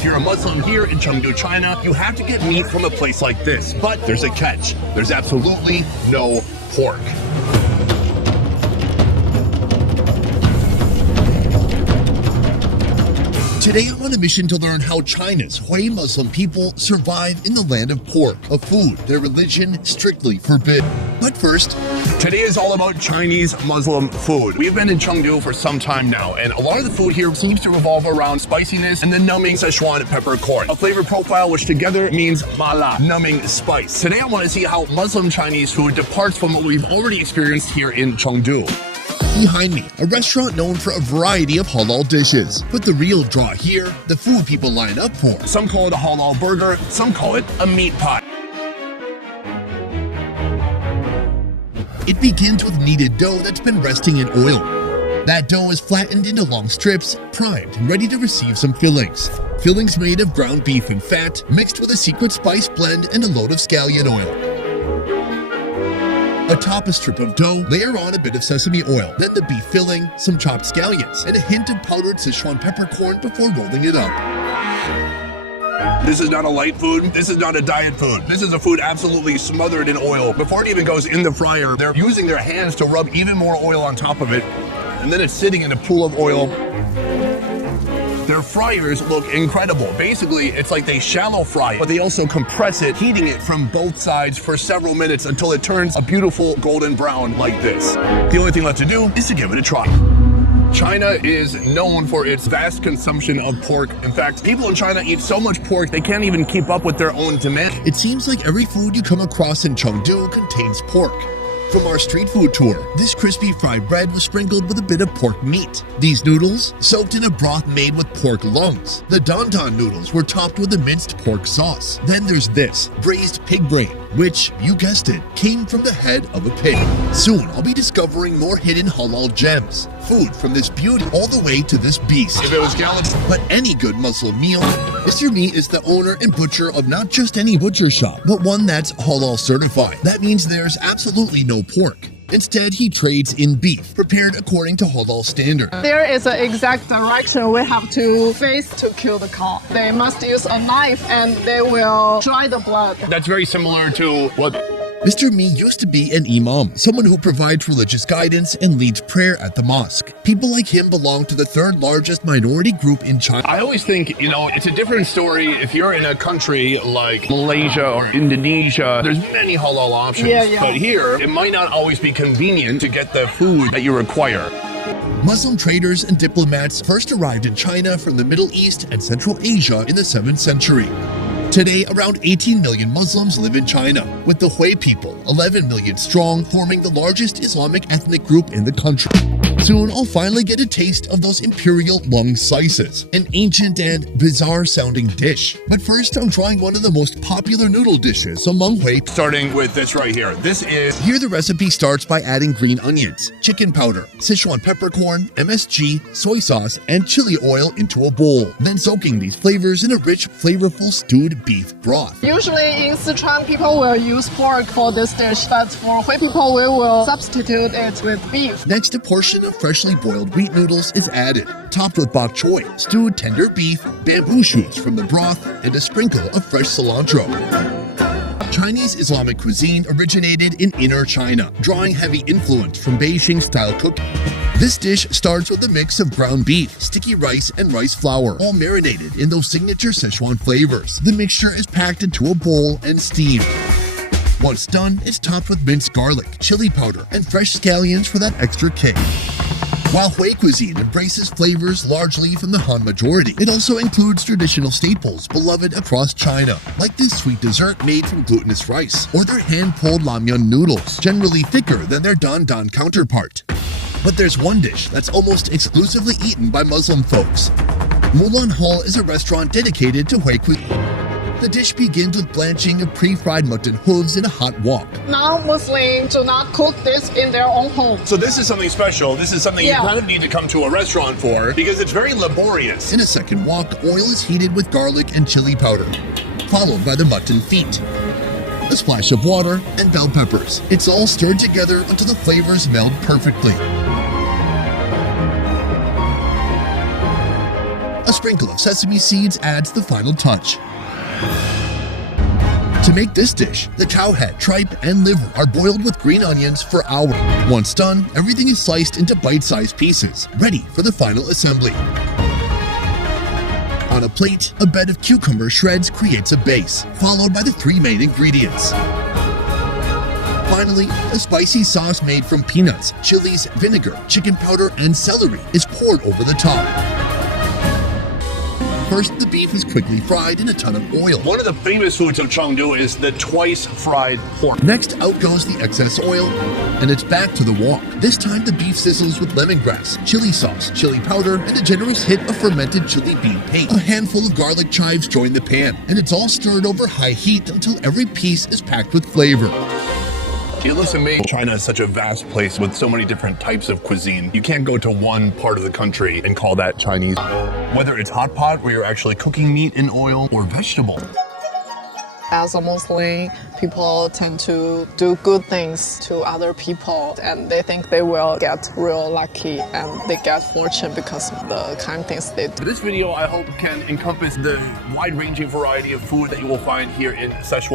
If you're a Muslim here in Chengdu, China, you have to get meat from a place like this. But there's a catch. There's absolutely no pork. Today I'm on a mission to learn how China's Hui Muslim people survive in the land of pork, a food their religion strictly forbids. But first, today is all about Chinese Muslim food. We've been in Chengdu for some time now, and a lot of the food here seems to revolve around spiciness and the numbing Sichuan peppercorn, a flavor profile which together means mala, numbing spice. Today I want to see how Muslim Chinese food departs from what we've already experienced here in Chengdu. Behind me, a restaurant known for a variety of halal dishes. But the real draw here, the food people line up for. Some call it a halal burger, some call it a meat pie. It begins with kneaded dough that's been resting in oil. That dough is flattened into long strips, primed and ready to receive some fillings. Fillings made of ground beef and fat, mixed with a secret spice blend and a load of scallion oil. Atop a strip of dough, layer on a bit of sesame oil, then the beef filling, some chopped scallions, and a hint of powdered Sichuan peppercorn before rolling it up. This is not a light food. This is not a diet food. This is a food absolutely smothered in oil. Before it even goes in the fryer, they're using their hands to rub even more oil on top of it, and then it's sitting in a pool of oil. Their fryers look incredible. Basically, it's like they shallow fry it, but they also compress it, heating it from both sides for several minutes until it turns a beautiful golden brown like this. The only thing left to do is to give it a try. China is known for its vast consumption of pork. In fact, people in China eat so much pork they can't even keep up with their own demand. It seems like every food you come across in Chengdu contains pork. From our street food tour, this crispy fried bread was sprinkled with a bit of pork meat. These noodles, soaked in a broth made with pork lungs. The don don noodles were topped with a minced pork sauce. Then there's this, braised pig brain, which, you guessed it, came from the head of a pig. Soon, I'll be discovering more hidden halal gems. Food from this beauty all the way to this beast. If it was scallops. But any good Muslim meal, Mr. Mi is the owner and butcher of not just any butcher shop, but one that's halal certified. That means there's absolutely no pork. Instead, he trades in beef, prepared according to halal standard. There is an exact direction we have to face to kill the cow. They must use a knife and they will dry the blood. That's very similar to what Mr. Mi used to be an imam, someone who provides religious guidance and leads prayer at the mosque. People like him belong to the third largest minority group in China. I always think, it's a different story if you're in a country like Malaysia or Indonesia. There's many halal options. But here, it might not always be convenient to get the food that you require. Muslim traders and diplomats first arrived in China from the Middle East and Central Asia in the 7th century. Today, around 18 million Muslims live in China, with the Hui people, 11 million strong, forming the largest Islamic ethnic group in the country. Soon, I'll finally get a taste of those imperial lung slices, an ancient and bizarre-sounding dish. But first, I'm trying one of the most popular noodle dishes among Hui. Starting with this right here. Here the recipe starts by adding green onions, chicken powder, Sichuan peppercorn, MSG, soy sauce, and chili oil into a bowl, then soaking these flavors in a rich, flavorful stewed beef broth. Usually in Sichuan, people will use pork for this dish, but for Hui people, we will substitute it with beef. Next, a portion of freshly boiled wheat noodles is added, topped with bok choy, stewed tender beef, bamboo shoots from the broth, and a sprinkle of fresh cilantro. Chinese Islamic cuisine originated in Inner China, drawing heavy influence from Beijing-style cooking. This dish starts with a mix of ground beef, sticky rice, and rice flour, all marinated in those signature Sichuan flavors. The mixture is packed into a bowl and steamed. Once done, it's topped with minced garlic, chili powder, and fresh scallions for that extra kick. While Hui cuisine embraces flavors largely from the Han majority, it also includes traditional staples beloved across China, like this sweet dessert made from glutinous rice, or their hand-pulled ramyun noodles, generally thicker than their don don counterpart. But there's one dish that's almost exclusively eaten by Muslim folks. Mulan Hall is a restaurant dedicated to Hui cuisine. The dish begins with blanching of pre-fried mutton hooves in a hot wok. Non-Muslims do not cook this in their own home. So this is something special. This is something you kind of need to come to a restaurant for because it's very laborious. In a second wok, oil is heated with garlic and chili powder, followed by the mutton feet, a splash of water, and bell peppers. It's all stirred together until the flavors meld perfectly. A sprinkle of sesame seeds adds the final touch. To make this dish, the cow head, tripe, and liver are boiled with green onions for hours. Once done, everything is sliced into bite-sized pieces, ready for the final assembly. On a plate, a bed of cucumber shreds creates a base, followed by the 3 main ingredients. Finally, a spicy sauce made from peanuts, chilies, vinegar, chicken powder, and celery is poured over the top. First, the beef is quickly fried in a ton of oil. One of the famous foods of Chengdu is the twice fried pork. Next, out goes the excess oil, and it's back to the wok. This time, the beef sizzles with lemongrass, chili sauce, chili powder, and a generous hit of fermented chili bean paste. A handful of garlic chives join the pan, and it's all stirred over high heat until every piece is packed with flavor. It looks amazing. China is such a vast place with so many different types of cuisine. You can't go to one part of the country and call that Chinese. Whether it's hot pot, where you're actually cooking meat in oil, or vegetable. As a Muslim, people tend to do good things to other people, and they think they will get real lucky and they get fortune because of the kind things they do. This video, I hope, can encompass the wide-ranging variety of food that you will find here in Sichuan.